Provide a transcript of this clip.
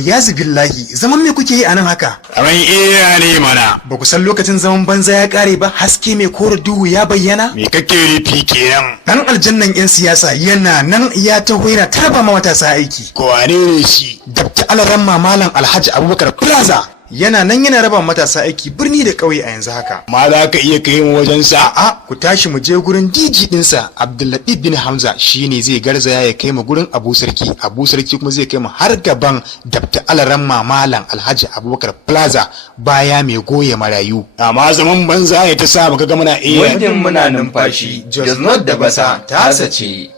wayyazu billahi, zaman me kuke yi anan haka? Aman iya ne mana. Ba ku san lokacin zaman banza ya kare ba, haske mai kore duhu ya bayyana? Me kake nufi kenan? Dan aljannan yan siyasa yana nan ya taho yana tarba ma matasa aiki. Ko wane ne shi? Dr. Alaramma Malam Alhaji Abubakar Plaza yana nan yana raba matasa aiki birni da ƙauye a yanzu haka. Ma za ka iya kai mu wajen sa? A'a, ku tashi mu je gurin DG ɗinsa Abdullatif bin Hamza, shine zai garzaya ya kai mu gurin Abu Sarki. Abu Sarki kuma zai kai mu har gaban Dr. Alaramma Malam Alhaji Abubakar Plaza, baya mai goye marayu. Amma zaman banza ya ta sa baka ga muna iya. Muddin muna numfashi, just not da basa ta ce.